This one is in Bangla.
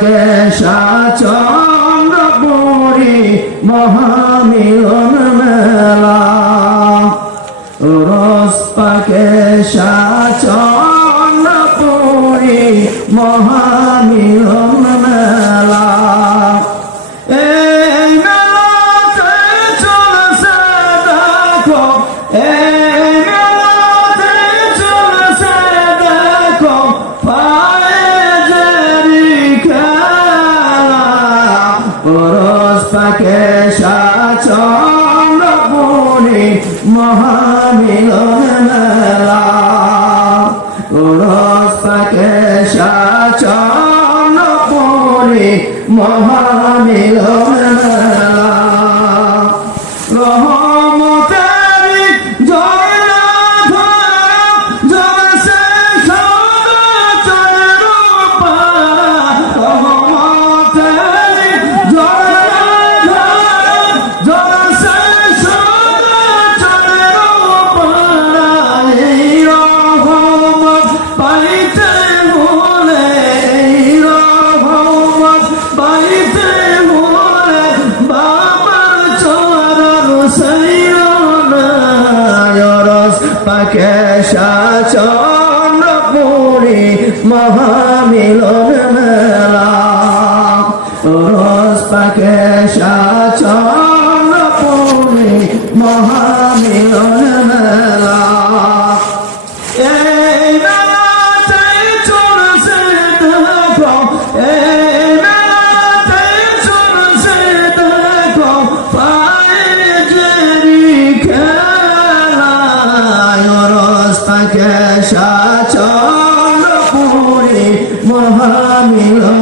কেশা চন্দ্রপুরী মহামিলন মেলা রস কেশা চন্দ্রপুরী মহামিলন মেলা এই মেলাতে চলছে দেখো এই মেলাতে চলছে দেখো পায়েজেরি খেলা রস কেশা চন্দ্রপুরী মহামিলন মেলা রস কেশা চন্দ্রপুরী মহামিলন মেলা রহমতেরি জয়নাথ জগসে সদাচর রূপা রহমতেরি জয়নাথ জগসে সদাচর রূপা এই রহমত পাইতে হলে এই রহমত পাইতে হলে বাবার চরণ রস কেশা চন্দ্রপুরী মহামিলন মেলা রস কেশা চন্দ্রপুরী মহামিলন মেলা এই মেলাতে চলছে দেখো এই মেলাতে চলছে দেখো পায়েজেরি খেলা রস কেশা চন্দ্রপুরী মহামিলন